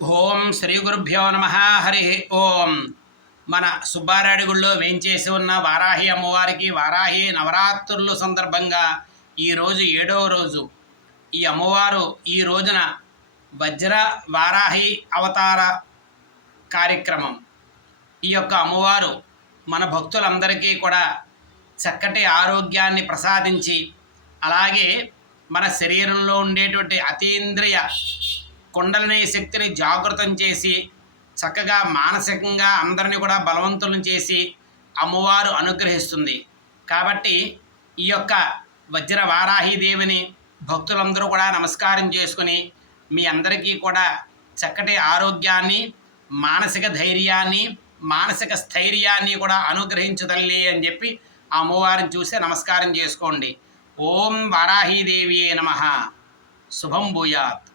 ఓం శ్రీ గురుభ్యో నమ. హరి ఓం. మన సుబ్బారాయుడు గుళ్ళో వేంచేసి ఉన్న వారాహి అమ్మవారికి వారాహి నవరాత్రుల సందర్భంగా ఈరోజు 7వ రోజు. ఈ అమ్మవారు ఈ రోజున వజ్ర వారాహి అవతార కార్యక్రమం. ఈ యొక్క అమ్మవారు మన భక్తులందరికీ కూడా చక్కటి ఆరోగ్యాన్ని ప్రసాదించి, అలాగే మన శరీరంలో ఉండేటువంటి అతీంద్రియ కుండలిని శక్తిని జాగృతం చేసి, చక్కగా మానసికంగా అందరినీ కూడా బలవంతులను చేసి అమ్మవారు అనుగ్రహిస్తుంది. కాబట్టి ఈ యొక్క వజ్ర వారాహీదేవిని భక్తులందరూ కూడా నమస్కారం చేసుకుని, మీ అందరికీ కూడా చక్కటి ఆరోగ్యాన్ని, మానసిక ధైర్యాన్ని, మానసిక స్థైర్యాన్ని కూడా అనుగ్రహించు తల్లి అని చెప్పి ఆ అమ్మవారిని చూసి నమస్కారం చేసుకోండి. ఓం వారాహీదేవియే నమః. శుభం భూయాత్.